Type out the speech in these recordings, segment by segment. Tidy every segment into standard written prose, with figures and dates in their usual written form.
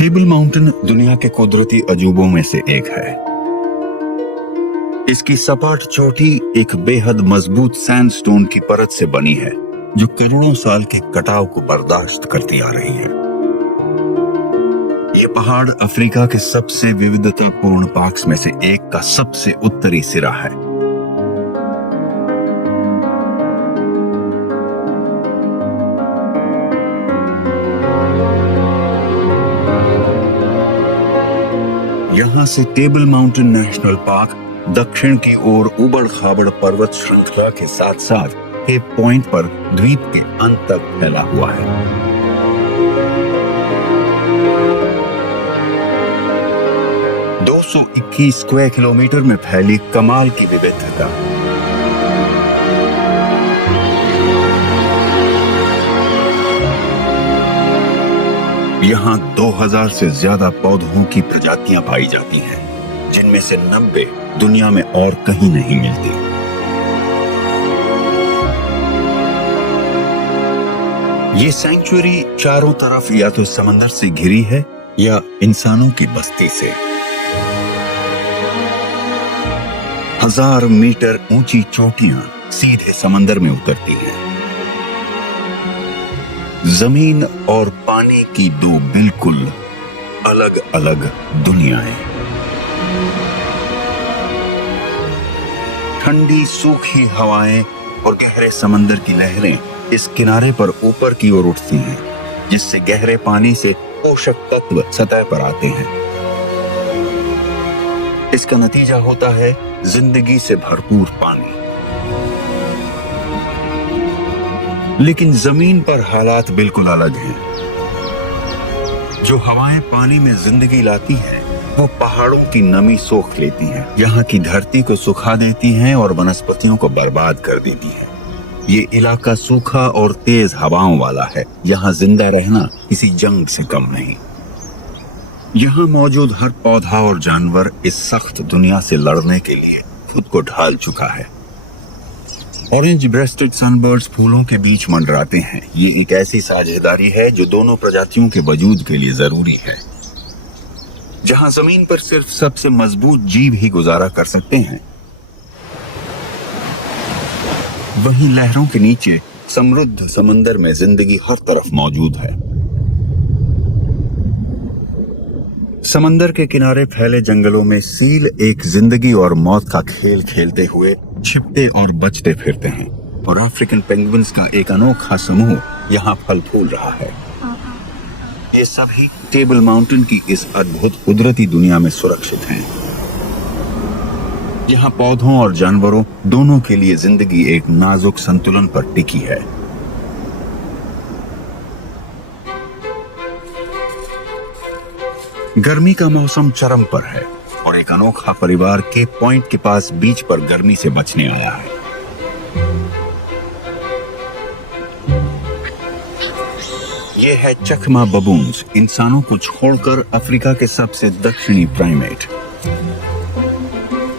Table mountain दुनिया के कुदरती अजूबों में से एक है। इसकी सपाट चोटी एक बेहद मजबूत सैंडस्टोन की परत से बनी है, जो करोड़ों साल के कटाव को बर्दाश्त करती आ रही है। ये पहाड़ अफ्रीका के सबसे विविधतापूर्ण पार्क्स में से एक का सबसे उत्तरी सिरा है। यहां से टेबल माउंटेन नेशनल पार्क दक्षिण की ओर उबड़ खाबड़ पर्वत श्रृंखला के साथ साथ केप पॉइंट पर द्वीप के अंत तक फैला हुआ है। दो 221 स्क्वायर किलोमीटर में फैली कमाल की विविधता यहाँ 2000 से ज्यादा पौधों की प्रजातियां पाई जाती हैं, जिनमें से 90 दुनिया में और कहीं नहीं मिलती। ये सैंक्चुअरी चारों तरफ या तो समंदर से घिरी है या इंसानों की बस्ती से। 1000 मीटर ऊंची चोटियां सीधे समंदर में उतरती हैं। जमीन और पानी की दो बिल्कुल अलग अलग दुनियाएं। ठंडी सूखी हवाएं और गहरे समंदर की लहरें इस किनारे पर ऊपर की ओर उठती हैं, जिससे गहरे पानी से पोषक तत्व सतह पर आते हैं। इसका नतीजा होता है जिंदगी से भरपूर पानी। लेकिन जमीन पर हालात बिल्कुल अलग हैं। जो हवाएं पानी में जिंदगी लाती हैं, वो पहाड़ों की नमी सोख लेती हैं, यहाँ की धरती को सुखा देती हैं और वनस्पतियों को बर्बाद कर देती हैं। ये इलाका सूखा और तेज हवाओं वाला है। यहाँ जिंदा रहना किसी जंग से कम नहीं। यहाँ मौजूद हर पौधा और जानवर इस सख्त दुनिया से लड़ने के लिए खुद को ढाल चुका है। ऑरेंज ब्रेस्टेड सनबर्ड्स फूलों के बीच मंडराते हैं। ये एक ऐसी साझेदारी है जो दोनों प्रजातियों के वजूद के लिए जरूरी है। जहां जमीन पर सिर्फ सबसे मजबूत जीव ही गुजारा कर सकते हैं, वहीं लहरों के नीचे समृद्ध समंदर में जिंदगी हर तरफ मौजूद है। समंदर के किनारे फैले जंगलों में सील एक जिंदगी और मौत का खेल खेलते हुए छिपते और बचते फिरते हैं, और अफ्रीकन पेंगुइन्स का एक अनोखा समूह यहाँ फल फूल रहा है। ये सभी टेबल माउंटेन की इस अद्भुत कुदरती दुनिया में सुरक्षित हैं। यहाँ पौधों और जानवरों दोनों के लिए जिंदगी एक नाजुक संतुलन पर टिकी है। गर्मी का मौसम चरम पर है और एक अनोखा परिवार केप पॉइंट के पास बीच पर गर्मी से बचने आया है। ये है चकमा बबून्स, इंसानों को छोड़कर अफ्रीका के सबसे दक्षिणी प्राइमेट।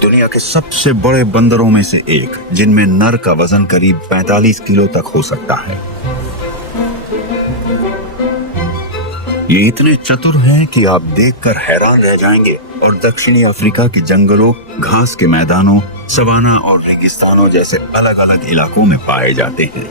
दुनिया के सबसे बड़े बंदरों में से एक, जिनमें नर का वजन करीब 45 किलो तक हो सकता है। ये इतने चतुर हैं कि आप देखकर हैरान रह जाएंगे, और दक्षिणी अफ्रीका के जंगलों, घास के मैदानों, सवाना और रेगिस्तानों जैसे अलग अलग इलाकों में पाए जाते हैं।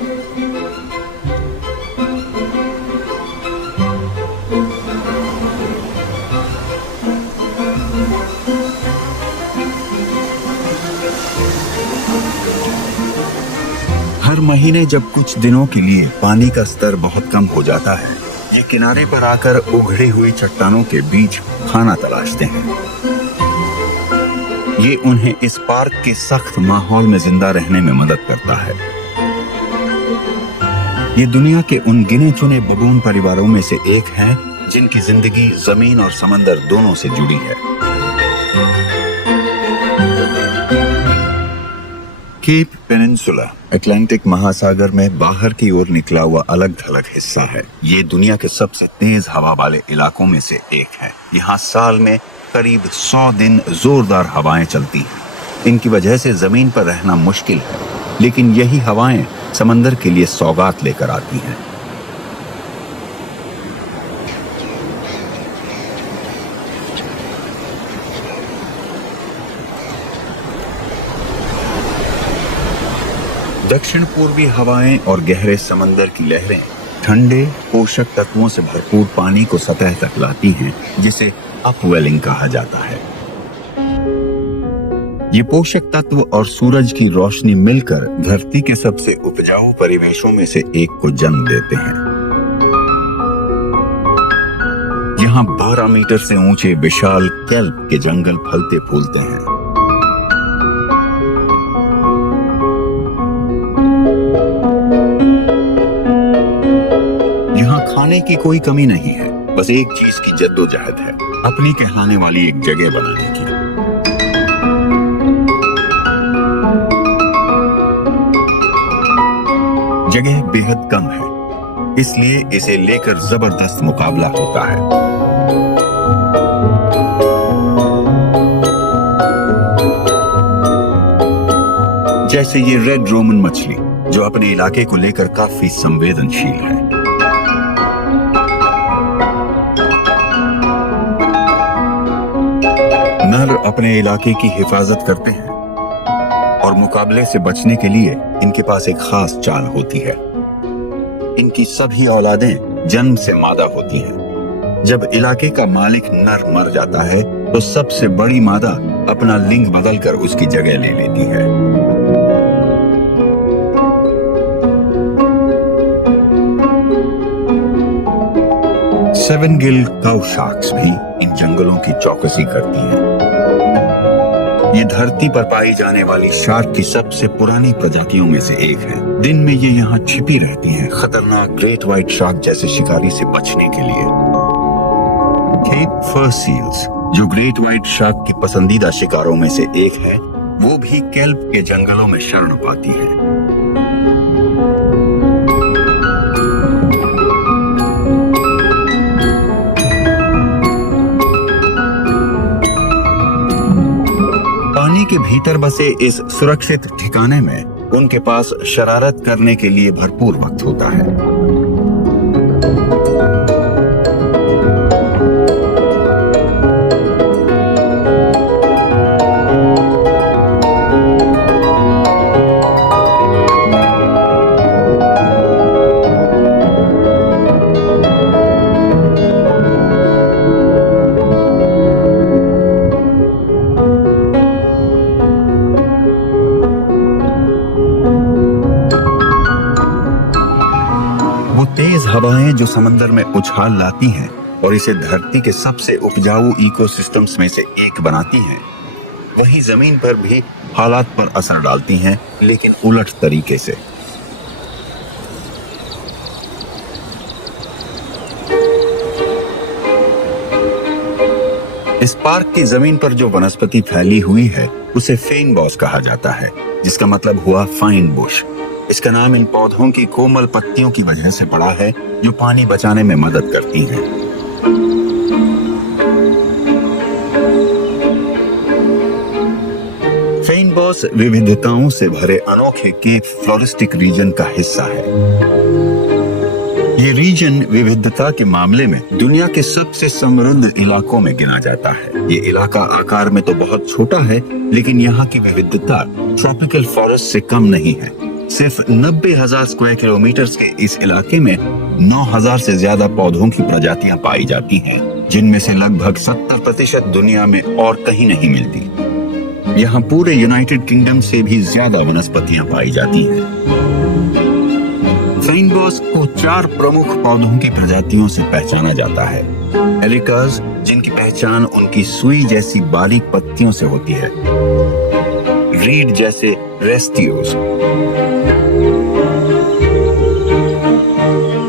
हर महीने जब कुछ दिनों के लिए पानी का स्तर बहुत कम हो जाता है, ये किनारे पर आकर उघड़ी हुई चट्टानों के बीच खाना तलाशते हैं। ये उन्हें इस पार्क के सख्त माहौल में जिंदा रहने में मदद करता है। ये दुनिया के उन गिने चुने बबून परिवारों में से एक हैं, जिनकी जिंदगी जमीन और समंदर दोनों से जुड़ी है। केप पेनिनसुला अटलांटिक महासागर में बाहर की ओर निकला हुआ अलग थलग हिस्सा है। ये दुनिया के सबसे तेज हवा वाले इलाकों में से एक है। यहाँ साल में करीब 100 दिन जोरदार हवाएं चलती हैं। इनकी वजह से जमीन पर रहना मुश्किल है, लेकिन यही हवाएं समंदर के लिए सौगात लेकर आती हैं। दक्षिण पूर्वी हवाएं और गहरे समंदर की लहरें ठंडे पोषक तत्वों से भरपूर पानी को सतह तक लाती हैं, जिसे अपवेलिंग कहा जाता है। ये पोषक तत्व और सूरज की रोशनी मिलकर धरती के सबसे उपजाऊ परिवेशों में से एक को जन्म देते हैं। यहाँ 12 मीटर से ऊंचे विशाल केल्प के जंगल फलते फूलते हैं। यहाँ खाने की कोई कमी नहीं है, बस एक चीज की जद्दोजहद है, अपनी कहलाने वाली एक जगह बनाने की। जगह बेहद कम है, इसलिए इसे लेकर जबरदस्त मुकाबला होता है। जैसे ये रेड रोमन मछली, जो अपने इलाके को लेकर काफी संवेदनशील है। नर अपने इलाके की हिफाजत करते हैं और मुकाबले से बचने के लिए इनके पास एक खास चाल होती है। इनकी सभी औलादें जन्म से मादा होती हैं। जब इलाके का मालिक नर मर जाता है तो सबसे बड़ी मादा अपना लिंग बदलकर उसकी जगह ले लेती है। सेवन गिल काउ शार्क्स भी इन जंगलों की चौकसी करती हैं। ये धरती पर पाई जाने वाली शार्क की सबसे पुरानी प्रजातियों में से एक है। दिन में ये यहाँ छिपी रहती हैं, खतरनाक ग्रेट व्हाइट शार्क जैसे शिकारी से बचने के लिए। केप फर सील्स, जो ग्रेट व्हाइट शार्क की पसंदीदा शिकारों में से एक है, वो भी केल्प के जंगलों में शरण पाती है। पानी के भीतर बसे इस सुरक्षित ठिकाने में उनके पास शरारत करने के लिए भरपूर वक्त होता है। तेज हवाएं जो समंदर में उछाल लाती हैं और इसे धरती के सबसे उपजाऊ इकोसिस्टम्स में से एक बनाती हैं, वही जमीन पर भी हालात पर असर डालती हैं, लेकिन उलट तरीके से। इस पार्क की जमीन पर जो वनस्पति फैली हुई है उसे फेनबॉस कहा जाता है, जिसका मतलब हुआ फाइन बुश। इसका नाम इन पौधों की कोमल पत्तियों की वजह से पड़ा है, जो पानी बचाने में मदद करती हैं। फेनबॉस विविधताओं से भरे अनोखे केप फ्लोरिस्टिक रीजन का हिस्सा है। ये रीजन विविधता के मामले में दुनिया के सबसे समृद्ध इलाकों में गिना जाता है। ये इलाका आकार में तो बहुत छोटा है, लेकिन यहाँ की विविधता ट्रॉपिकल फॉरेस्ट से कम नहीं है। सिर्फ 90,000 स्क्वायर किलोमीटर के इस इलाके में 9,000 से ज्यादा पौधों की प्रजातियां पाई जाती हैं, जिनमें से लगभग 70% दुनिया में और कहीं नहीं मिलती। यहाँ पूरे यूनाइटेड किंगडम से भी ज्यादा वनस्पतियां पाई जाती हैं। फेनबॉस को 4 प्रमुख पौधों की प्रजातियों से पहचाना जाता है। एरिकास, जिनकी पहचान उनकी सुई जैसी बारीक पत्तियों से होती है। रीड जैसे रेस्टियोस,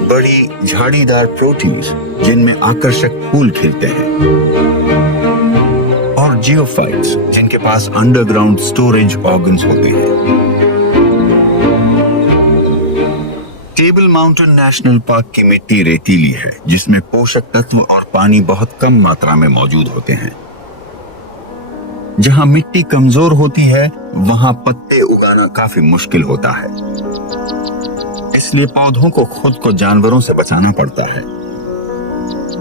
बड़ी झाड़ीदार प्रोटीन्स जिनमें आकर्षक फूल खिलते हैं, और जियोफाइट्स, जिनके पास अंडरग्राउंड स्टोरेज ऑर्गन्स होते हैं। टेबल माउंटेन नेशनल पार्क की मिट्टी रेतीली है, जिसमें पोषक तत्व और पानी बहुत कम मात्रा में मौजूद होते हैं। जहां मिट्टी कमजोर होती है, वहां पत्ते उगाना काफी मुश्किल होता है। इसलिए पौधों को खुद को जानवरों से बचाना पड़ता है।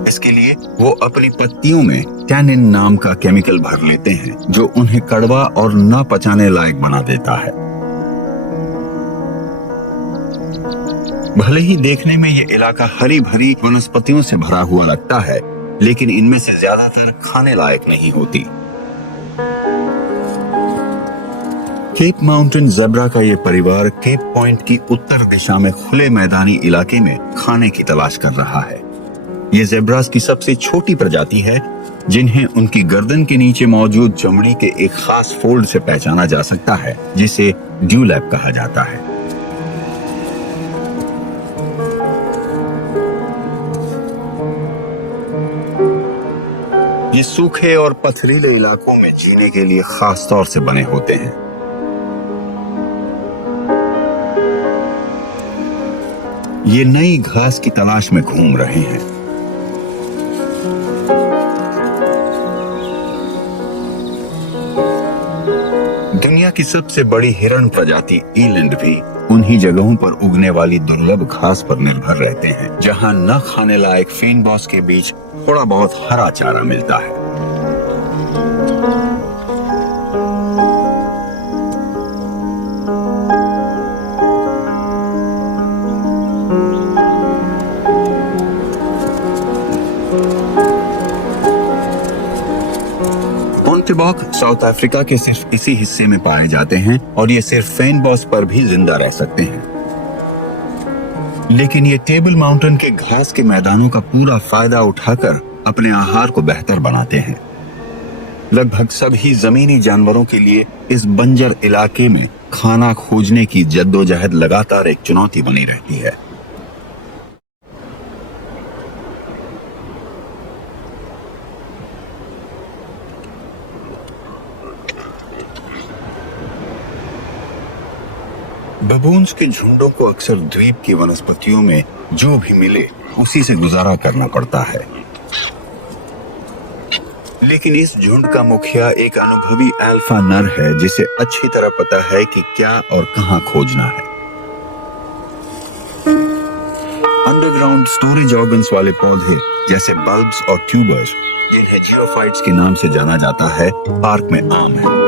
इसके लिए वो अपनी पत्तियों में टैनिन नाम का केमिकल भर लेते हैं, जो उन्हें कड़वा और ना पचाने लायक बना देता है। भले ही देखने में ये इलाका हरी भरी वनस्पतियों से भरा हुआ लगता है, लेकिन इनमें से ज्यादातर खाने लायक नहीं होती। केप माउंटेन ज़ेब्रा का ये परिवार केप पॉइंट की उत्तर दिशा में खुले मैदानी इलाके में खाने की तलाश कर रहा है। ये ज़ेब्रास की सबसे छोटी प्रजाति है, जिन्हें उनकी गर्दन के नीचे मौजूद चमड़ी के एक खास फोल्ड से पहचाना जा सकता है, जिसे ड्यूलैप कहा जाता है। ये सूखे और पथरीले इलाकों में जीने के लिए खास तौर से बने होते हैं। ये नई घास की तलाश में घूम रहे हैं। दुनिया की सबसे बड़ी हिरण प्रजाति ईलैंड भी उन्हीं जगहों पर उगने वाली दुर्लभ घास पर निर्भर रहते हैं, जहां न खाने लायक फेनबॉस के बीच थोड़ा बहुत हरा चारा मिलता है। मोंटेबॉक साउथ अफ्रीका के सिर्फ इसी हिस्से में पाए जाते हैं और ये सिर्फ फेनबॉस पर भी जिंदा रह सकते हैं। लेकिन ये टेबल माउंटेन के घास के मैदानों का पूरा फायदा उठाकर अपने आहार को बेहतर बनाते हैं। लगभग सभी जमीनी जानवरों के लिए इस बंजर इलाके में खाना खोजने की जद्दोजहद लगातार एक चुनौती बनी रहती है। बबून्स के झुंडों को अक्सर द्वीप की वनस्पतियों में जो भी मिले उसी से गुजारा करना पड़ता है। लेकिन इस झुंड का मुखिया एक अनुभवी अल्फा नर है, जिसे अच्छी तरह पता है कि क्या और कहां खोजना है। अंडरग्राउंड स्टोरेज ऑर्गन्स वाले पौधे जैसे बल्ब्स और ट्यूबर्स, जिन्हें जियोफाइट्स के नाम से जाना जाता है, पार्क में आम है।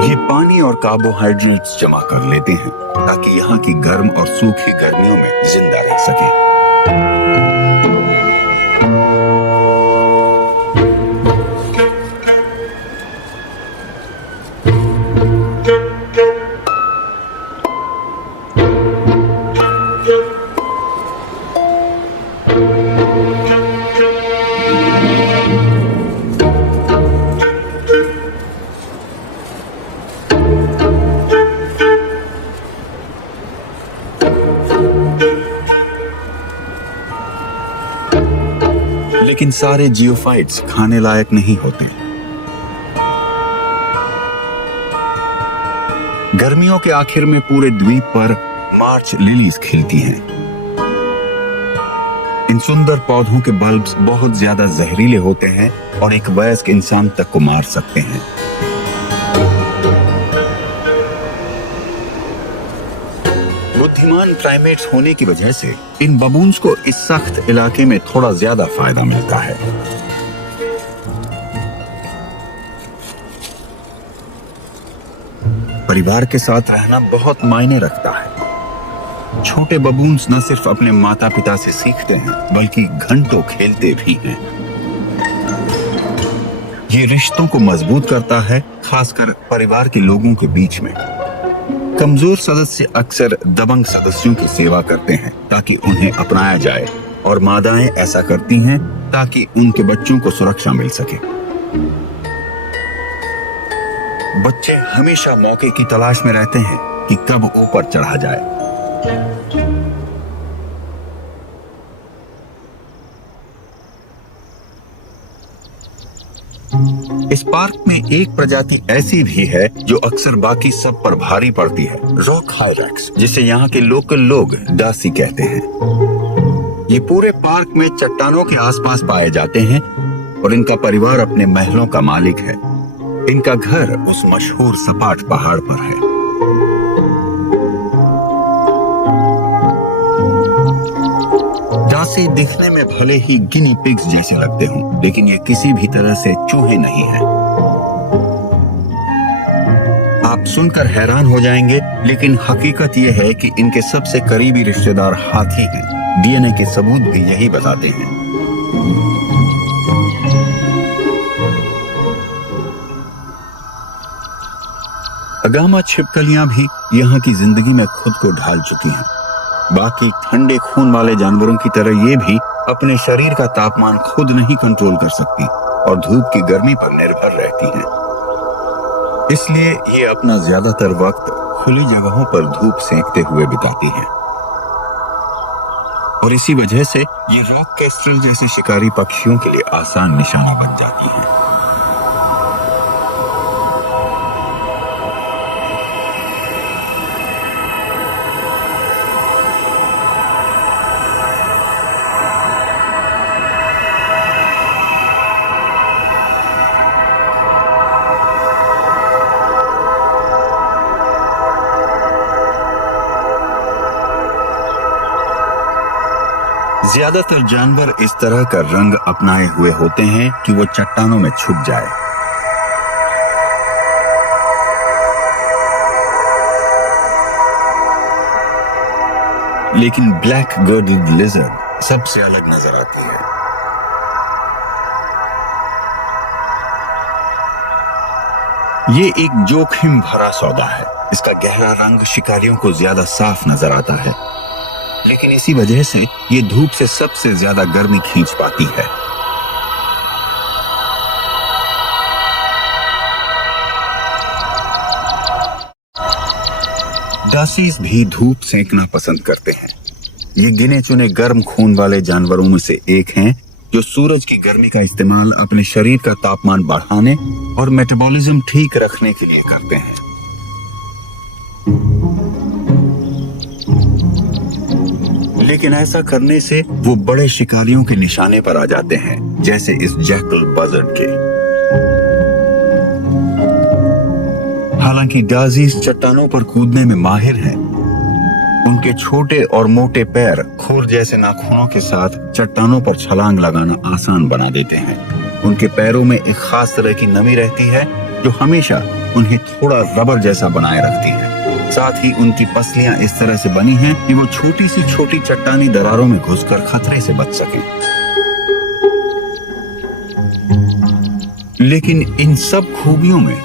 ये पानी और कार्बोहाइड्रेट्स जमा कर लेते हैं ताकि यहाँ की गर्म और सूखी गर्मियों में जिंदा रह सके। लेकिन सारे जियोफाइट्स खाने लायक नहीं होते। गर्मियों के आखिर में पूरे द्वीप पर मार्च लिलीज खिलती हैं। इन सुंदर पौधों के बल्ब्स बहुत ज्यादा जहरीले होते हैं और एक वयस्क इंसान तक को मार सकते हैं। बुद्धिमान प्राइमेट्स होने की वजह से इन बबून्स को इस सख्त इलाके में थोड़ा ज्यादा फायदा मिलता है। परिवार के साथ रहना बहुत मायने रखता है। छोटे बबून्स न सिर्फ अपने माता पिता से सीखते हैं, बल्कि घंटों खेलते भी हैं। ये रिश्तों को मजबूत करता है, खासकर परिवार के लोगों के बीच में। कमजोर सदस्य अक्सर दबंग सदस्यों की सेवा करते हैं ताकि उन्हें अपनाया जाए, और मादाएं ऐसा करती हैं ताकि उनके बच्चों को सुरक्षा मिल सके। बच्चे हमेशा मौके की तलाश में रहते हैं कि कब ऊपर चढ़ा जाए। इस पार्क में एक प्रजाति ऐसी भी है जो अक्सर बाकी सब पर भारी पड़ती है, रॉक हायरैक्स, जिसे यहाँ के लोकल लोग डासी कहते हैं। ये पूरे पार्क में चट्टानों के आसपास पाए जाते हैं और इनका परिवार अपने महलों का मालिक है। इनका घर उस मशहूर सपाट पहाड़ पर है। डासी दिखने में भले ही गिनी पिग्स जैसे लगते हों, लेकिन ये किसी भी तरह से चूहे नहीं हैं। आप सुनकर हैरान हो जाएंगे, लेकिन हकीकत यह है कि इनके सबसे करीबी रिश्तेदार हाथी हैं। डीएनए के सबूत भी यही बताते हैं। अगामा छिपकलियां भी यहाँ की जिंदगी में खुद को ढाल चुकी हैं। बाकी ठंडे खून वाले जानवरों की तरह ये भी अपने शरीर का तापमान खुद नहीं कंट्रोल कर सकती और धूप की गर्मी पर निर्भर रहती हैं। इसलिए ये अपना ज्यादातर वक्त खुली जगहों पर धूप सेंकते हुए बिताती हैं। और इसी वजह से ये रॉक केस्ट्रल जैसे शिकारी पक्षियों के लिए आसान निशाना बन जाती हैं। ज्यादातर जानवर इस तरह का रंग अपनाए हुए होते हैं कि वो चट्टानों में छुप जाए। लेकिन ब्लैक गर्डेड लिजर्ड सबसे अलग नजर आती है। ये एक जोखिम भरा सौदा है। इसका गहरा रंग शिकारियों को ज्यादा साफ नजर आता है, लेकिन इसी वजह से ये धूप से सबसे ज्यादा गर्मी खींच पाती है। डासीज भी धूप सेंकना पसंद करते हैं। ये गिने चुने गर्म खून वाले जानवरों में से एक हैं जो सूरज की गर्मी का इस्तेमाल अपने शरीर का तापमान बढ़ाने और मेटाबॉलिज्म ठीक रखने के लिए करते हैं। लेकिन ऐसा करने से वो बड़े शिकारियों के निशाने पर आ जाते हैं, जैसे इस जैकल बजर्ड के। हालांकि डाजीज चट्टानों पर कूदने में माहिर हैं। उनके छोटे और मोटे पैर खुर जैसे नाखूनों के साथ चट्टानों पर छलांग लगाना आसान बना देते हैं। उनके पैरों में एक खास तरह की नमी रहती है जो हमेशा उन्हें थोड़ा रबर जैसा बनाए रखती है। साथ ही उनकी पसलियां इस तरह से बनी हैं कि वो छोटी सी छोटी चट्टानी दरारों में घुसकर खतरे से बच सकें। लेकिन इन सब खूबियों में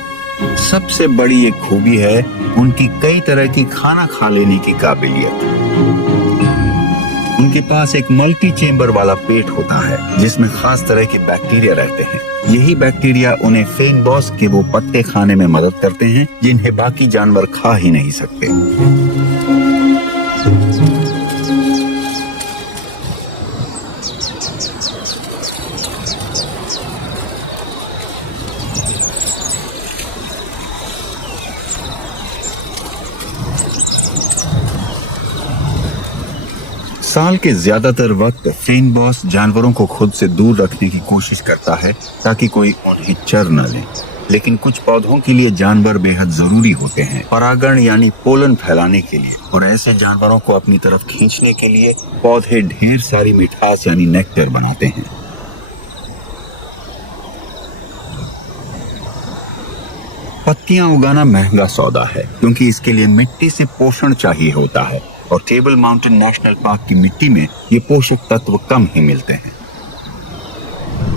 सबसे बड़ी एक खूबी है उनकी कई तरह की खाना खा लेने की काबिलियत। उनके पास एक मल्टी चेम्बर वाला पेट होता है जिसमें खास तरह के बैक्टीरिया रहते हैं। यही बैक्टीरिया उन्हें फेन बॉस के वो पत्ते खाने में मदद करते हैं जिन्हें बाकी जानवर खा ही नहीं सकते। साल के ज्यादातर वक्त फेन बॉस जानवरों को खुद से दूर रखने की कोशिश करता है ताकि कोई उन्हें चर न ले। लेकिन कुछ पौधों के लिए जानवर बेहद जरूरी होते हैं परागण यानी पोलन फैलाने के लिए, और ऐसे जानवरों को अपनी तरफ खींचने के लिए पौधे ढेर सारी मिठास यानी नेक्टर बनाते हैं। पत्तियां उगाना महंगा सौदा है क्योंकि इसके लिए मिट्टी से पोषण चाहिए होता है, और टेबल माउंटेन नेशनल पार्क की मिट्टी में ये पोषक तत्व कम ही मिलते हैं।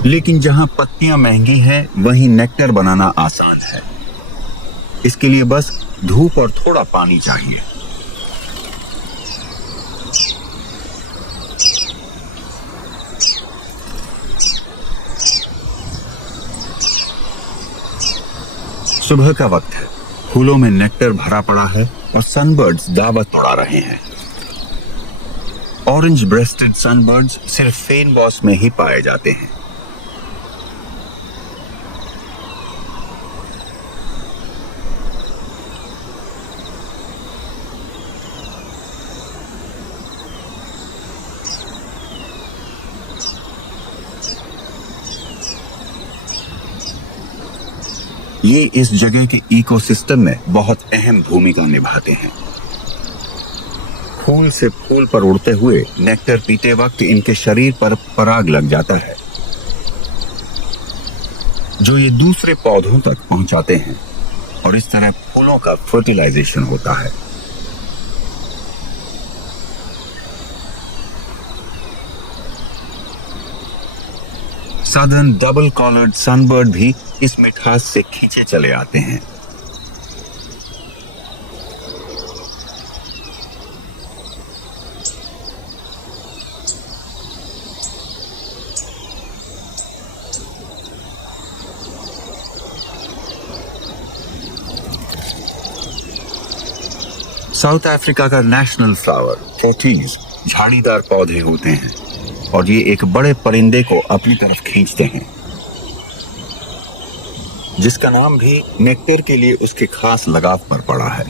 लेकिन जहां पत्तियां महंगी हैं, वहीं नेक्टर बनाना आसान है। इसके लिए बस धूप और थोड़ा पानी चाहिए। सुबह का वक्त है, फूलों में नेक्टर भरा पड़ा है और सनबर्ड्स दावत उड़ा रहे हैं। ऑरेंज ब्रेस्टेड सनबर्ड्स सिर्फ फेन बॉस में ही पाए जाते हैं। ये इस जगह के इकोसिस्टम में बहुत अहम भूमिका निभाते हैं। फूल से फूल पर उड़ते हुए नेक्टर पीते वक्त इनके शरीर पर पराग लग जाता है जो ये दूसरे पौधों तक पहुंचाते हैं, और इस तरह फूलों का फर्टिलाइजेशन होता है। सदर्न डबल कॉलर्ड सनबर्ड भी इस मिठास से खींचे चले आते हैं। साउथ अफ्रीका का नेशनल फ्लावर प्रोटीज झाड़ीदार पौधे होते हैं और ये एक बड़े परिंदे को अपनी तरफ खींचते हैं, जिसका नाम भी नेक्टर के लिए उसके खास लगाव पर पड़ा है।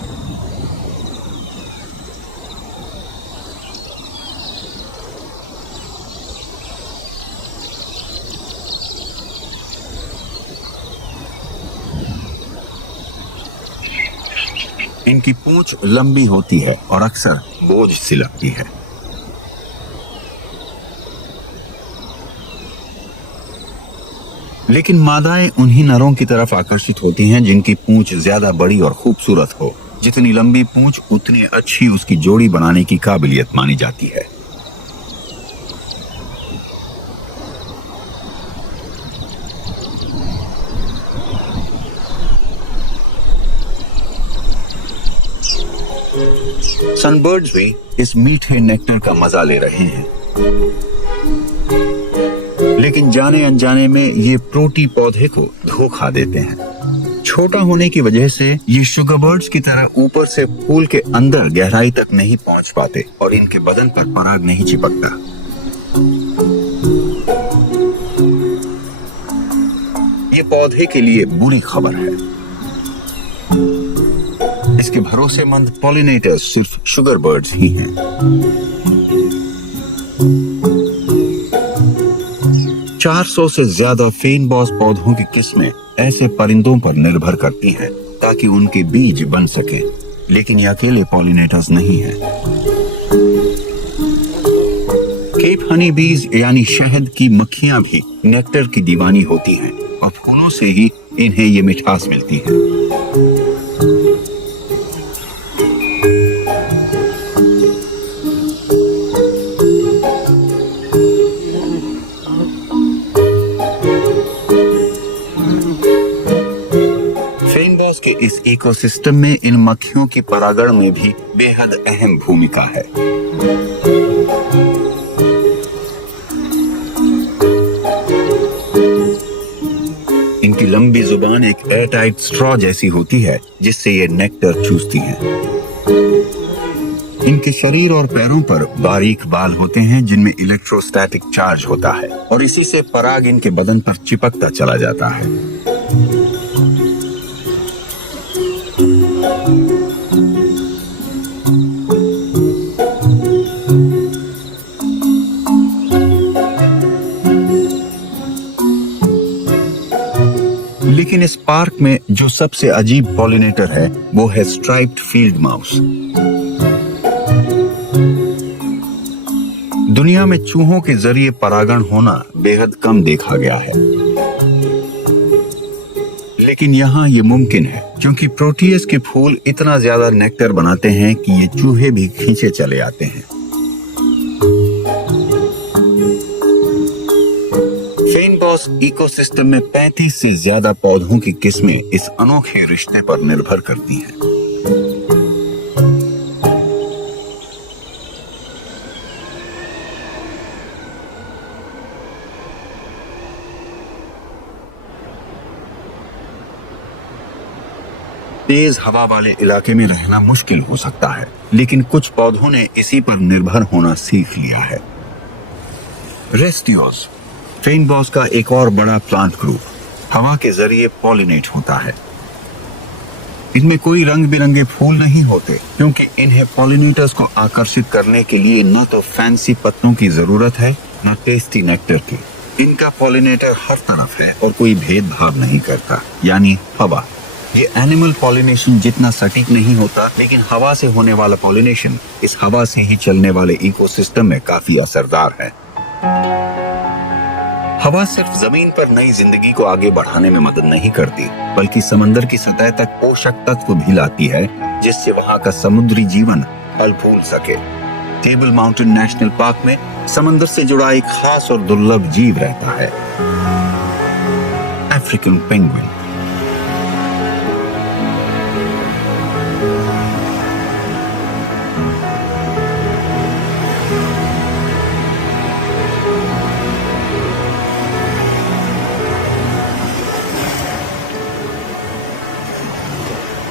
इनकी पूंछ लंबी होती है और अक्सर बोझ सी लगती है। लेकिन मादाएं उन्हीं नरों की तरफ आकर्षित होती हैं जिनकी पूंछ ज्यादा बड़ी और खूबसूरत हो। जितनी लंबी पूंछ उतनी अच्छी उसकी जोड़ी बनाने की काबिलियत मानी जाती है। सनबर्ड्स भी इस मीठे नेक्टर का मजा ले रहे हैं, लेकिन जाने अनजाने में ये प्रोटी पौधे को धोखा देते हैं। छोटा होने की वजह से ये शुगर बर्ड्स की तरह ऊपर से फूल के अंदर गहराई तक नहीं पहुंच पाते और इनके बदन पर पराग नहीं चिपकता। ये पौधे के लिए बुरी खबर है। इसके भरोसेमंद पॉलिनेटर्स सिर्फ शुगर बर्ड्स ही हैं। चार 400 से ज्यादा फेनबॉस पौधों की किस्में ऐसे परिंदों पर निर्भर करती हैं ताकि उनके बीज बन सके, लेकिन ये अकेले पॉलिनेटर्स नहीं हैं। केप हनी बीज यानी शहद की मक्खियां भी नेक्टर की दीवानी होती हैं और फूलों से ही इन्हें ये मिठास मिलती है। फेनबॉस के इस इकोसिस्टम में इन मक्खियों की परागण में भी बेहद अहम भूमिका है। इनकी लंबी जुबान एक एयरटाइट स्ट्रॉ जैसी होती है जिससे ये नेक्टर चूसती हैं। इनके शरीर और पैरों पर बारीक बाल होते हैं जिनमें इलेक्ट्रोस्टैटिक चार्ज होता है और इसी से पराग इनके बदन पर चिपकता चला जाता है। लेकिन इस पार्क में जो सबसे अजीब पॉलिनेटर है वो है स्ट्राइप्ड फील्ड माउस। दुनिया में चूहों के जरिए परागण होना बेहद कम देखा गया है, लेकिन यहाँ ये मुमकिन है क्योंकि प्रोटियस के फूल इतना ज्यादा नेक्टर बनाते हैं कि ये चूहे भी खींचे चले आते हैं। फेनबॉस इकोसिस्टम में 35 से ज्यादा पौधों की किस्में इस अनोखे रिश्ते पर निर्भर करती हैं। तेज हवा वाले इलाके में रहना मुश्किल हो सकता है, लेकिन कुछ पौधों ने इसी पर निर्भर होना सीख लिया है। रेस्टियोस फेनबॉस का एक और बड़ा प्लांट ग्रुप हवा के जरिए पॉलिनेट होता है। इनमें कोई रंग बिरंगे फूल नहीं होते क्योंकि इन्हें पॉलिनेटर्स को आकर्षित करने के लिए न तो फैंसी पत्तों की जरूरत है न टेस्टी नेक्टर की। इनका पॉलिनेटर हर तरफ है और कोई भेदभाव नहीं करता, यानी हवा। ये एनिमल पॉलिनेशन जितना सटीक नहीं होता, लेकिन हवा से होने वाला पॉलिनेशन इस हवा से ही चलने वाले इकोसिस्टम में काफी असरदार है। हवा सिर्फ जमीन पर नई जिंदगी को आगे बढ़ाने में मदद नहीं करती, बल्कि समंदर की सतह तक पोषक तत्व भी लाती है, जिससे वहां का समुद्री जीवन फल फूल सके। टेबल माउंटेन नेशनल पार्क में समंदर से जुड़ा एक खास और दुर्लभ जीव रहता है, अफ्रीकन पेंगुइन।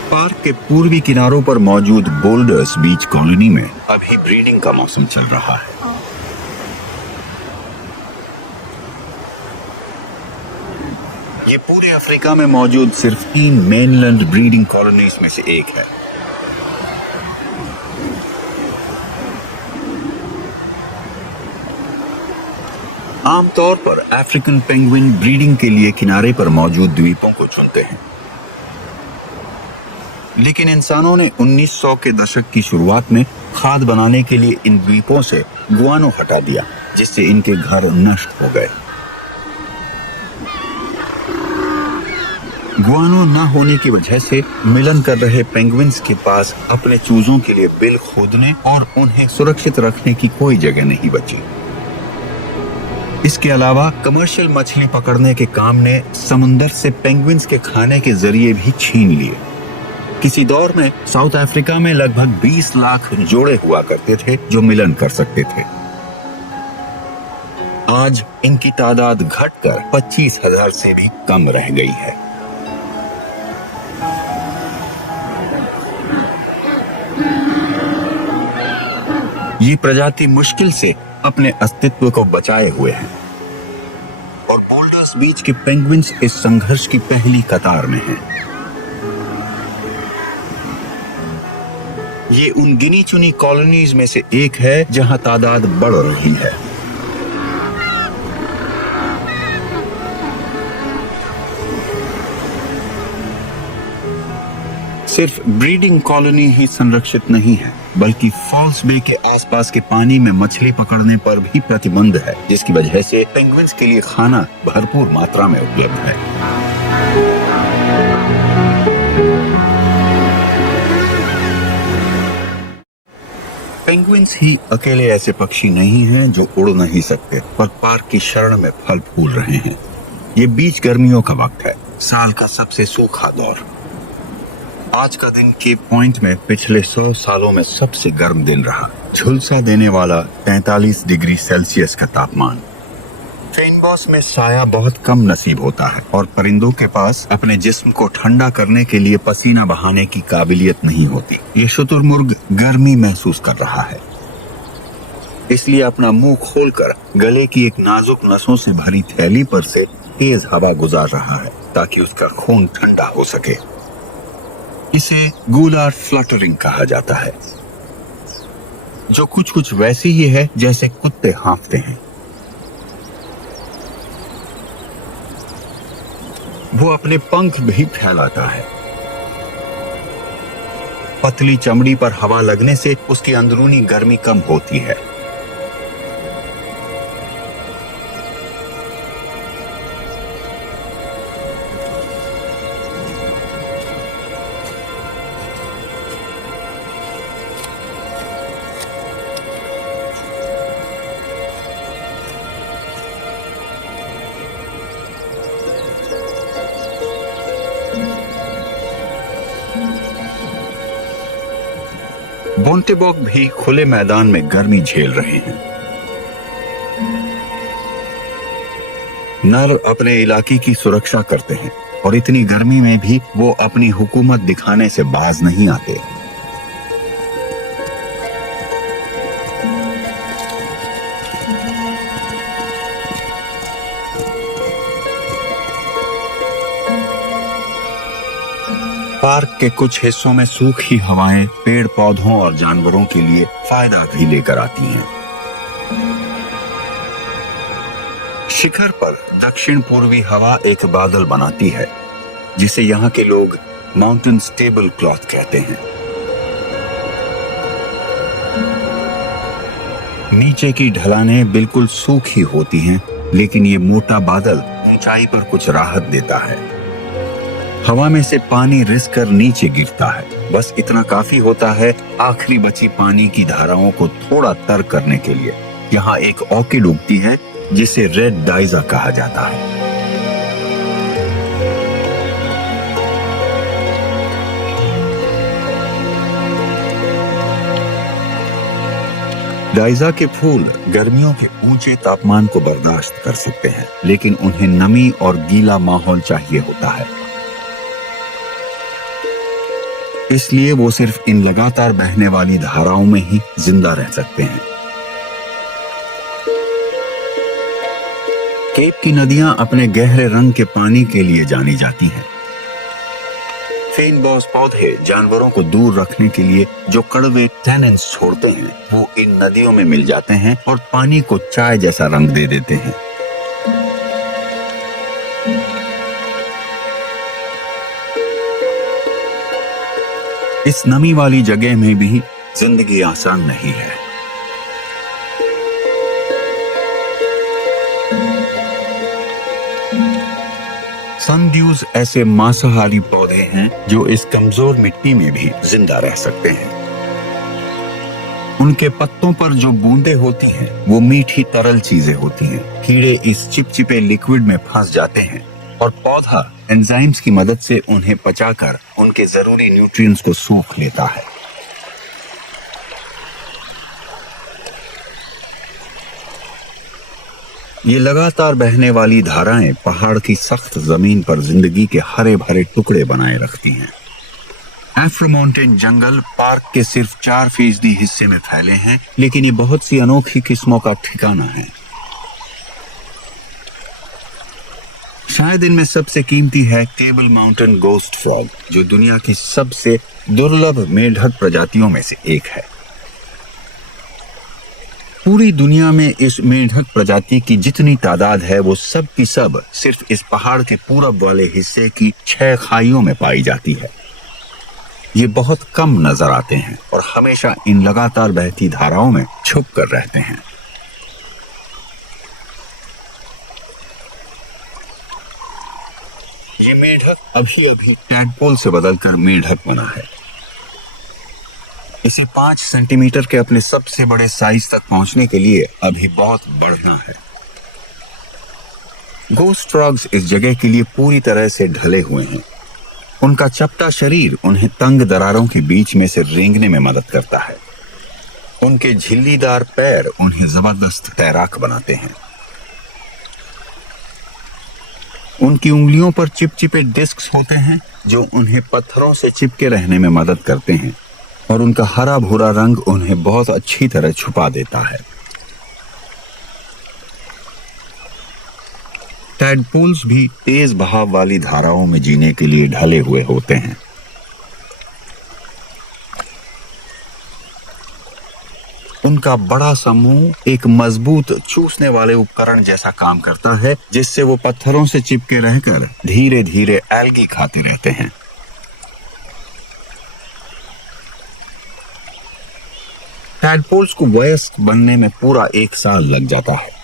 पार्क के पूर्वी किनारों पर मौजूद बोल्डर्स बीच कॉलोनी में अभी ब्रीडिंग का मौसम चल रहा है। ये पूरे अफ्रीका में मौजूद सिर्फ 3 मेनलैंड ब्रीडिंग कॉलोनीज में से एक है। आमतौर पर अफ्रीकन पेंगुइन ब्रीडिंग के लिए किनारे पर मौजूद द्वीपों को चुनते हैं, लेकिन इंसानों ने 1900 के दशक की शुरुआत में खाद बनाने के लिए इन द्वीपों से गुआनो हटा दिया, जिससे इनके घर नष्ट हो गए। गुआनो न होने की वजह से मिलन कर रहे पेंगुइन्स के पास अपने चूजों के लिए बिल खोदने और उन्हें सुरक्षित रखने की कोई जगह नहीं बची। इसके अलावा कमर्शियल मछली पकड़ने के काम ने समुंदर से पेंगुइन्स के खाने के जरिए भी छीन लिए। किसी दौर में साउथ अफ्रीका में लगभग 20 लाख जोड़े हुआ करते थे जो मिलन कर सकते थे। आज इनकी तादाद घटकर 25,000 से भी कम रह गई है। ये प्रजाति मुश्किल से अपने अस्तित्व को बचाए हुए है और बोल्डर्स बीच के पेंगुइन्स इस संघर्ष की पहली कतार में हैं। ये उन गिनी चुनी कॉलोनीज में से एक है जहां तादाद बढ़ रही है। सिर्फ ब्रीडिंग कॉलोनी ही संरक्षित नहीं है, बल्कि फॉल्स बे के आसपास के पानी में मछली पकड़ने पर भी प्रतिबंध है, जिसकी वजह से पेंगुइन्स के लिए खाना भरपूर मात्रा में उपलब्ध है। पेंगुइन्स ही अकेले ऐसे पक्षी नहीं हैं जो उड़ नहीं सकते, पर पार्क की शरण में फल फूल रहे हैं। ये बीच गर्मियों का वक्त है, साल का सबसे सूखा दौर। आज का दिन केप पॉइंट में पिछले 100 सालों में सबसे गर्म दिन रहा। झुलसा देने वाला 43 डिग्री सेल्सियस का तापमान। फेनबॉस में साया बहुत कम नसीब होता है और परिंदों के पास अपने जिस्म को ठंडा करने के लिए पसीना बहाने की काबिलियत नहीं होती। ये शुतुरमुर्ग गर्मी महसूस कर रहा है, इसलिए अपना मुंह खोलकर गले की एक नाजुक नसों से भरी थैली पर से तेज हवा गुजार रहा है ताकि उसका खून ठंडा हो सके। इसे गूलार फ्लटरिंग कहा जाता है, जो कुछ कुछ वैसी ही है जैसे कुत्ते हाँफते हैं। वो अपने पंख भी फैलाता है। पतली चमड़ी पर हवा लगने से उसकी अंदरूनी गर्मी कम होती है। बोंटेबॉग भी खुले मैदान में गर्मी झेल रहे हैं। नर अपने इलाके की सुरक्षा करते हैं और इतनी गर्मी में भी वो अपनी हुकूमत दिखाने से बाज नहीं आते। पार्क के कुछ हिस्सों में सूखी हवाएं पेड़ पौधों और जानवरों के लिए फायदा भी लेकर आती हैं। शिखर पर दक्षिण पूर्वी हवा एक बादल बनाती है, जिसे यहाँ के लोग माउंटेन टेबल क्लॉथ कहते हैं। नीचे की ढलानें बिल्कुल सूखी होती हैं लेकिन ये मोटा बादल ऊंचाई पर कुछ राहत देता है। हवा में से पानी रिस कर नीचे गिरता है। बस इतना काफी होता है आखिरी बची पानी की धाराओं को थोड़ा तर करने के लिए। यहाँ एक ऑर्किड उगती है जिसे रेड डाइजा कहा जाता है। डाइजा के फूल गर्मियों के ऊंचे तापमान को बर्दाश्त कर सकते हैं, लेकिन उन्हें नमी और गीला माहौल चाहिए होता है। इसलिए वो सिर्फ इन लगातार बहने वाली धाराओं में ही जिंदा रह सकते हैं। केप की नदियां अपने गहरे रंग के पानी के लिए जानी जाती हैं। फेनबॉस पौधे जानवरों को दूर रखने के लिए जो कड़वे टैनिन्स छोड़ते हैं, वो इन नदियों में मिल जाते हैं और पानी को चाय जैसा रंग दे देते हैं। इस नमी वाली जगह में भी जिंदगी आसान नहीं है। सनड्यूज ऐसे मांसाहारी पौधे हैं जो इस कमजोर मिट्टी में भी जिंदा रह सकते हैं। उनके पत्तों पर जो बूंदें होती हैं वो मीठी तरल चीजें होती हैं। कीड़े इस चिपचिपे लिक्विड में फंस जाते हैं और पौधा एंजाइम्स की मदद से उन्हें पचाकर उनके जरूरी न्यूट्रिएंट्स को सोख लेता है। ये लगातार बहने वाली धाराएं पहाड़ की सख्त जमीन पर जिंदगी के हरे भरे टुकड़े बनाए रखती हैं। एफ्रो माउंटेन जंगल पार्क के सिर्फ 4% हिस्से में फैले हैं, लेकिन ये बहुत सी अनोखी किस्मों का ठिकाना है। शायद इनमें सबसे कीमती है टेबल माउंटेन गोस्ट फ्रॉग, जो दुनिया की सबसे दुर्लभ मेंढक प्रजातियों में से एक है। पूरी दुनिया में इस मेंढक प्रजाति की जितनी तादाद है वो सब की सब सिर्फ इस पहाड़ के पूरब वाले हिस्से की 6 खाइयों में पाई जाती है। ये बहुत कम नजर आते हैं और हमेशा इन लगातार बहती धाराओं में छुप कर रहते हैं। ये मेंढक अभी अभी टैडपोल से बदलकर मेंढक बना है। इसे 5 सेंटीमीटर के अपने सबसे बड़े साइज तक पहुंचने के लिए अभी बहुत बढ़ना है। गोस्ट फ्रॉग्स इस जगह के लिए पूरी तरह से ढले हुए हैं। उनका चपटा शरीर उन्हें तंग दरारों के बीच में से रेंगने में मदद करता है। उनके झिल्लीदार पैर उन्हें जबरदस्त तैराक बनाते हैं। उनकी उंगलियों पर चिपचिपे डिस्क्स होते हैं जो उन्हें पत्थरों से चिपके रहने में मदद करते हैं, और उनका हरा भूरा रंग उन्हें बहुत अच्छी तरह छुपा देता है। टैडपोल्स भी तेज बहाव वाली धाराओं में जीने के लिए ढले हुए होते हैं। उनका बड़ा समूह एक मजबूत चूसने वाले उपकरण जैसा काम करता है, जिससे वो पत्थरों से चिपके रहकर धीरे धीरे एल्गी खाते रहते हैं। टैडपोल्स को वयस्क बनने में पूरा 1 साल लग जाता है।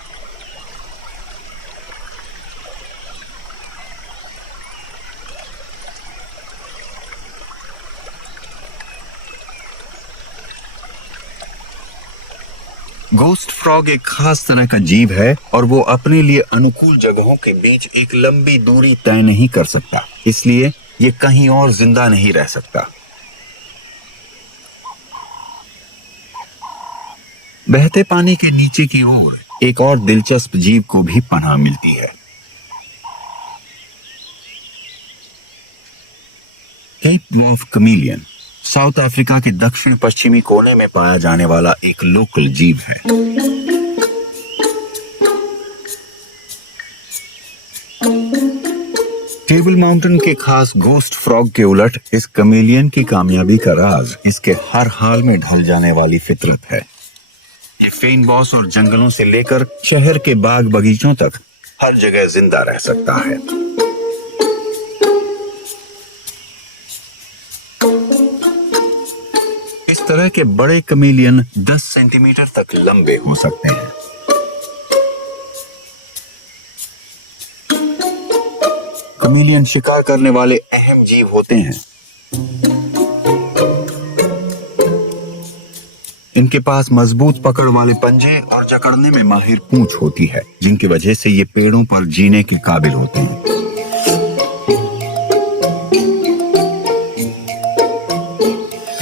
गोस्ट फ्रॉग एक खास तरह का जीव है और वो अपने लिए अनुकूल जगहों के बीच एक लंबी दूरी तय नहीं कर सकता, इसलिए ये कहीं और जिंदा नहीं रह सकता। बहते पानी के नीचे की ओर एक और दिलचस्प जीव को भी पनाह मिलती है। केप वॉफ कमीलियन साउथ अफ्रीका के दक्षिण पश्चिमी कोने में पाया जाने वाला एक लोकल जीव है। टेबल माउंटेन के खास गोस्ट फ्रॉग के उलट इस कमीलियन की कामयाबी का राज इसके हर हाल में ढल जाने वाली फितरत है। ये फेनबॉस और जंगलों से लेकर शहर के बाग बगीचों तक हर जगह जिंदा रह सकता है। इस तरह के बड़े कमीलियन 10 सेंटीमीटर तक लंबे हो सकते हैं। कमीलियन शिकार करने वाले अहम जीव होते हैं। इनके पास मजबूत पकड़ वाले पंजे और जकड़ने में माहिर पूंछ होती है, जिनकी वजह से ये पेड़ों पर जीने के काबिल होते हैं।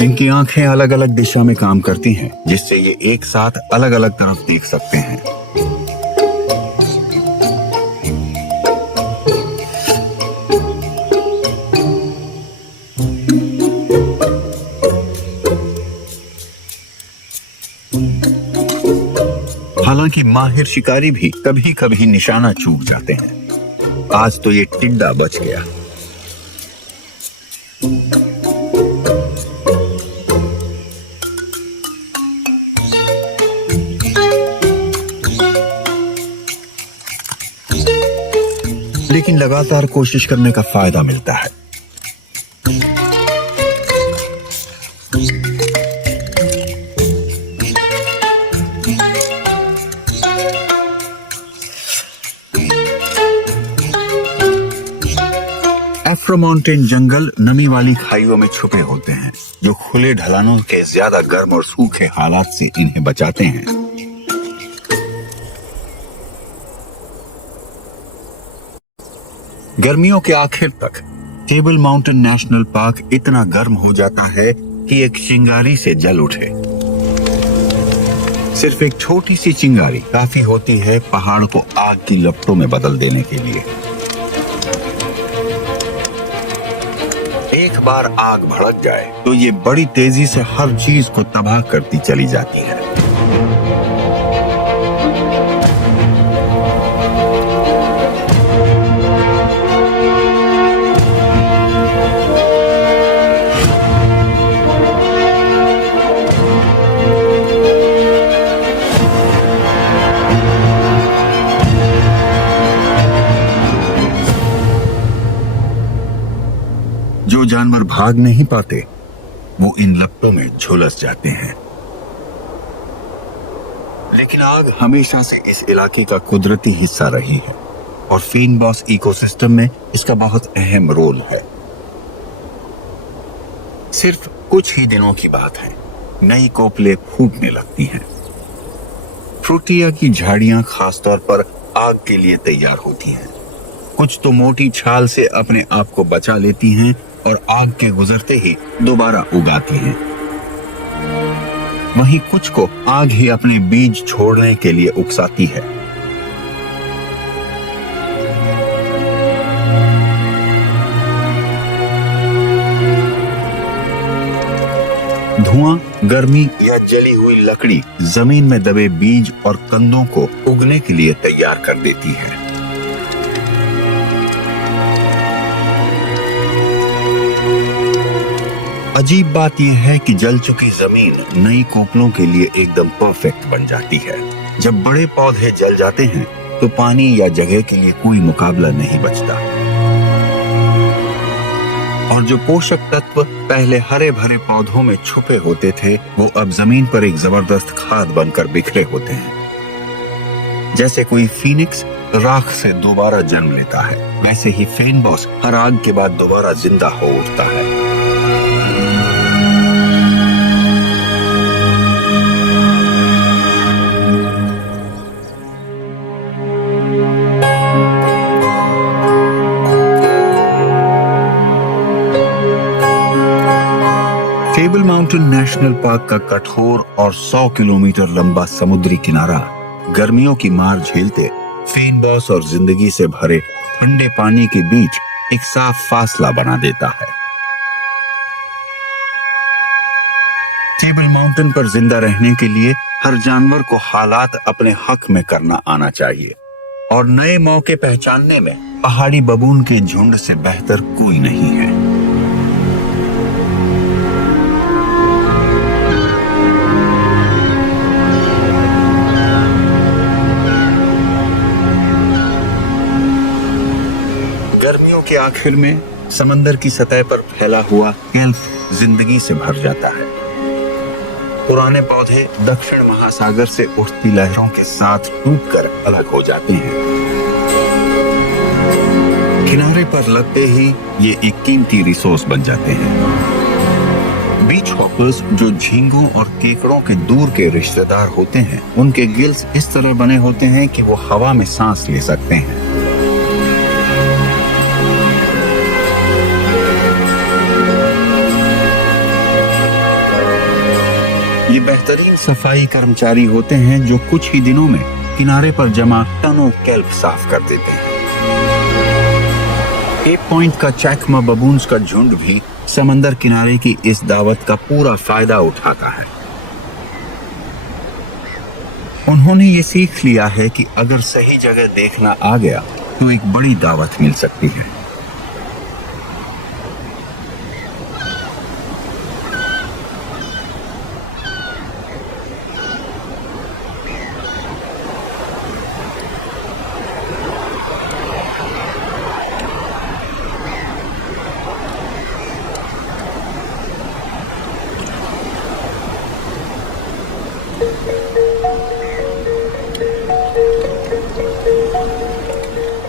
इनकी आंखें अलग अलग दिशा में काम करती हैं, जिससे ये एक साथ अलग अलग तरफ देख सकते हैं। हालांकि माहिर शिकारी भी कभी कभी निशाना चूक जाते हैं। आज तो ये टिड्डा बच गया। लेकिन लगातार कोशिश करने का फायदा मिलता है। एफ्रो माउंटेन जंगल नमी वाली खाइयों में छुपे होते हैं, जो खुले ढलानों के ज्यादा गर्म और सूखे हालात से इन्हें बचाते हैं। गर्मियों के आखिर तक टेबल माउंटेन नेशनल पार्क इतना गर्म हो जाता है कि एक चिंगारी से जल उठे। सिर्फ एक छोटी सी चिंगारी काफी होती है पहाड़ को आग की लपटों में बदल देने के लिए। एक बार आग भड़क जाए तो ये बड़ी तेजी से हर चीज को तबाह करती चली जाती है। जो जानवर भाग नहीं पाते वो इन लपटों में झुलस जाते हैं। लेकिन आग हमेशा से इस इलाके का कुदरती हिस्सा रही है और फीनबॉस इकोसिस्टम में इसका बहुत अहम रोल है। सिर्फ कुछ ही दिनों की बात है, नई कोपले फूटने लगती हैं। फ्रूटिया की झाड़ियां खासतौर पर आग के लिए तैयार होती हैं। कुछ तो मोटी छाल से अपने आप को बचा लेती हैं और आग के गुजरते ही दोबारा उगाती हैं। वहीं कुछ को आग ही अपने बीज छोड़ने के लिए उकसाती है। धुआं, गर्मी या जली हुई लकड़ी जमीन में दबे बीज और कंदों को उगने के लिए तैयार कर देती है। अजीब बात यह है कि जल चुकी जमीन नई कोपलों के लिए एकदम परफेक्ट बन जाती है। जब बड़े पौधे जल जाते हैं तो पानी या जगह के लिए कोई मुकाबला नहीं बचता और जो पोषक तत्व पहले हरे भरे पौधों में छुपे होते थे वो अब जमीन पर एक जबरदस्त खाद बनकर बिखरे होते हैं। जैसे कोई फीनिक्स राख से दोबारा जन्म लेता है, वैसे ही फीनबॉस हर आग के बाद दोबारा जिंदा हो उठता है। टेबल माउंटेन नेशनल पार्क का कठोर और 100 किलोमीटर लंबा समुद्री किनारा गर्मियों की मार झेलते फीनबॉस और जिंदगी से भरे ठंडे पानी के बीच एक साफ फासला बना देता है। टेबल माउंटेन पर जिंदा रहने के लिए हर जानवर को हालात अपने हक में करना आना चाहिए और नए मौके पहचानने में पहाड़ी बबून के झुंड से बेहतर कोई नहीं है। गर्मियों के आखिर में समंदर की सतह पर फैला हुआ केल्प जिंदगी से भर जाता है। पुराने पौधे दक्षिण महासागर से उठती लहरों के साथ टूटकर अलग हो जाते हैं। किनारे पर लगते ही ये एक कीमती रिसोर्स बन जाते हैं। बीच हॉपर्स, जो झींगों और केकड़ों के दूर के रिश्तेदार होते हैं, उनके गिल्स इस तरह बने होते हैं कि वो हवा में सांस ले सकते हैं। ये बेहतरीन सफाई कर्मचारी होते हैं जो कुछ ही दिनों में किनारे पर जमा टनों केल्प साफ कर देते हैं। केप पॉइंट का चैकमा बबून्स का झुंड भी समंदर किनारे की इस दावत का पूरा फायदा उठाता है। उन्होंने ये सीख लिया है कि अगर सही जगह देखना आ गया तो एक बड़ी दावत मिल सकती है।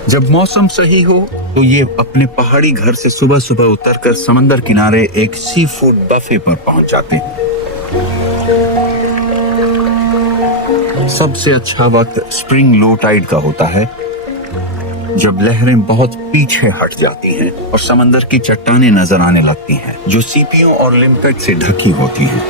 जब मौसम सही हो तो ये अपने पहाड़ी घर से सुबह सुबह उतरकर समंदर किनारे एक सी फूड बफे पर पहुंच जाते हैं। सबसे अच्छा वक्त स्प्रिंग लो टाइड का होता है, जब लहरें बहुत पीछे हट जाती हैं और समंदर की चट्टानें नजर आने लगती हैं, जो सीपियों और लिम्पेट से ढकी होती हैं।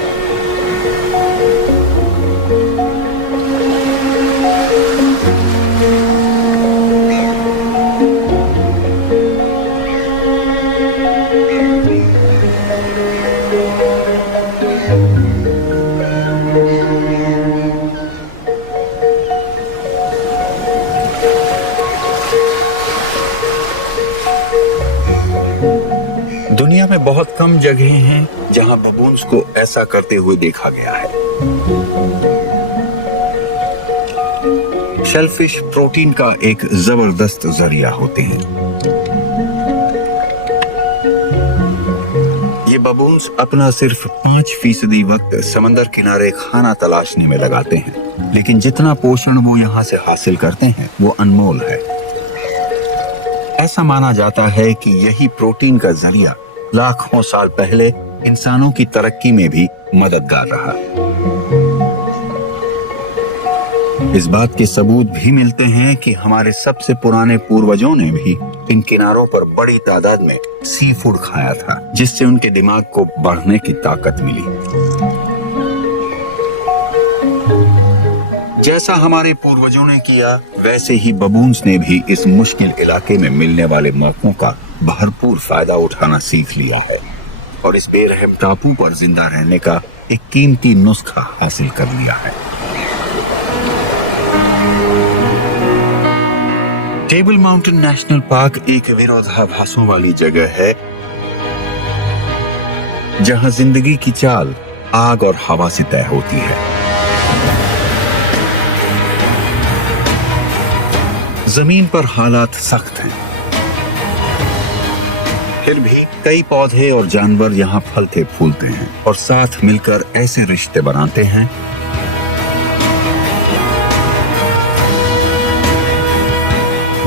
दुनिया में बहुत कम जगह हैं जहां बबून्स को ऐसा करते हुए देखा गया है। शेलफिश प्रोटीन का एक जबरदस्त जरिया होते हैं। ये बबून्स अपना सिर्फ 5% वक्त समंदर किनारे खाना तलाशने में लगाते हैं, लेकिन जितना पोषण वो यहाँ से हासिल करते हैं वो अनमोल है। ऐसा माना जाता है कि यही प्रोटीन का जरिया लाखों साल पहले इंसानों की तरक्की में भी मददगार रहा। इस बात के सबूत भी मिलते हैं कि हमारे सबसे पुराने पूर्वजों ने भी इन किनारों पर बड़ी तादाद में सी फूड खाया था, जिससे उनके दिमाग को बढ़ने की ताकत मिली। जैसा हमारे पूर्वजों ने किया, वैसे ही बबून्स ने भी इस मुश्किल इलाके में मिलने वाले मौकों का भरपूर फायदा उठाना सीख लिया है और इस बेरहम टापू पर जिंदा रहने का एक कीमती नुस्खा हासिल कर लिया है। टेबल माउंटेन नेशनल पार्क एक विरोधाभासों वाली जगह है, जहां जिंदगी की चाल आग और हवा से तय होती है। जमीन पर हालात सख्त हैं, फिर भी कई पौधे और जानवर यहाँ फलते फूलते हैं और साथ मिलकर ऐसे रिश्ते बनाते हैं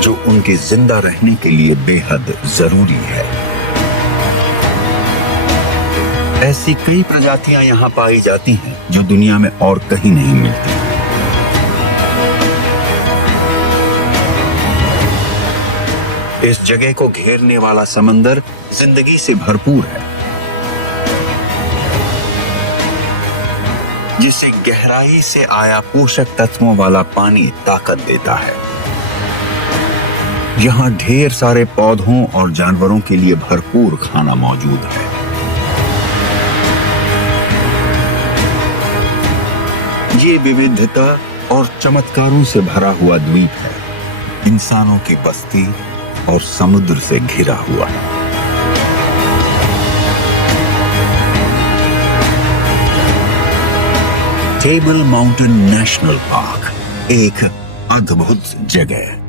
जो उनके जिंदा रहने के लिए बेहद जरूरी है। ऐसी कई प्रजातियां यहाँ पाई जाती हैं जो दुनिया में और कहीं नहीं मिलती। इस जगह को घेरने वाला समंदर जिंदगी से भरपूर है, जिसे गहराई से आया पोषक तत्वों वाला पानी ताकत देता है। यहाँ ढेर सारे पौधों और जानवरों के लिए भरपूर खाना मौजूद है। ये विविधता और चमत्कारों से भरा हुआ द्वीप है, इंसानों की बस्ती और समुद्र से घिरा हुआ है। टेबल माउंटेन नेशनल पार्क एक अद्भुत जगह।